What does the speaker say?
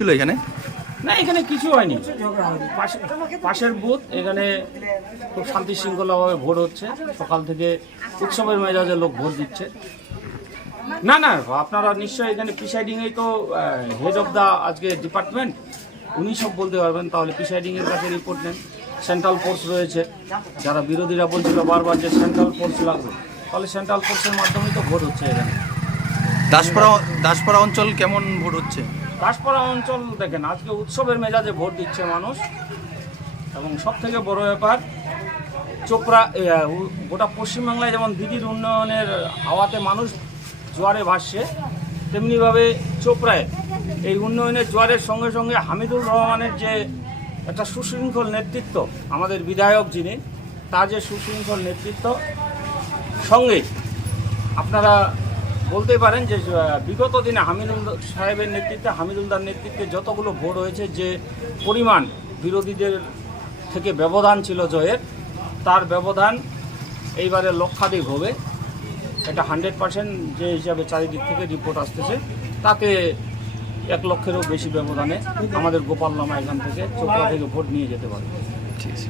ছিল এখানে? না, এখানে কিছু হয়নি। পাশের বুথ, এখানে খুব শান্তি শৃঙ্খলাভাবে ভোট হচ্ছে। সকাল থেকে উৎসবের মেজাজে লোক ভোট দিচ্ছে। না না, আপনারা নিশ্চয়ই এখানে প্রিসাইডিংয়েই তো হেড অফ দ্য আজকে ডিপার্টমেন্ট, উনি সব বলতে পারবেন। তাহলে প্রিসাইডিংয়ের কাছে রিপোর্ট নেন। সেন্ট্রাল ফোর্স রয়েছে, যারা বিরোধীরা বলছিল বারবার যে সেন্ট্রাল ফোর্স লাগবে, তাহলে সেন্ট্রাল ফোর্সের মাধ্যমেই তো ভোট হচ্ছে এখানে। দাসপাড়া অঞ্চল কেমন ভোট হচ্ছে? দাসপাড়া অঞ্চল দেখেন, আজকে উৎসবের মেজাজে ভোট দিচ্ছে মানুষ। এবং সব থেকে বড় ব্যাপার, চোপড়া গোটা পশ্চিমবাংলায় যেমন দিদির উন্নয়নের হাওয়াতে মানুষ জোয়ারে ভাসছে, তেমনিভাবে চোপড়ায় এই উন্নয়নের জোয়ারের সঙ্গে সঙ্গে হামিদুর রহমানের যে একটা সুশৃঙ্খল নেতৃত্ব, আমাদের বিধায়ক যিনি, তার যে সুশৃঙ্খল নেতৃত্ব সঙ্গে আপনারা বলতে পারেন যে বিগত দিনে হামিদুল সাহেবের নেতৃত্বে, হামিদুলদার নেতৃত্বে যতগুলো ভোট হয়েছে, যে পরিমাণ বিরোধীদের থেকে ব্যবধান ছিল জয়ের, তার ব্যবধান এইবারে লক্ষাধিক হবে। এটা 100% যে হিসাবে চারিদিক থেকে রিপোর্ট আসতেছে, তাতে 1 লক্ষেরও বেশি ব্যবধানে আমাদের গোপাল লামা এখান থেকে চোপড়া থেকে ভোট নিয়ে যেতে পারে। ঠিক আছে।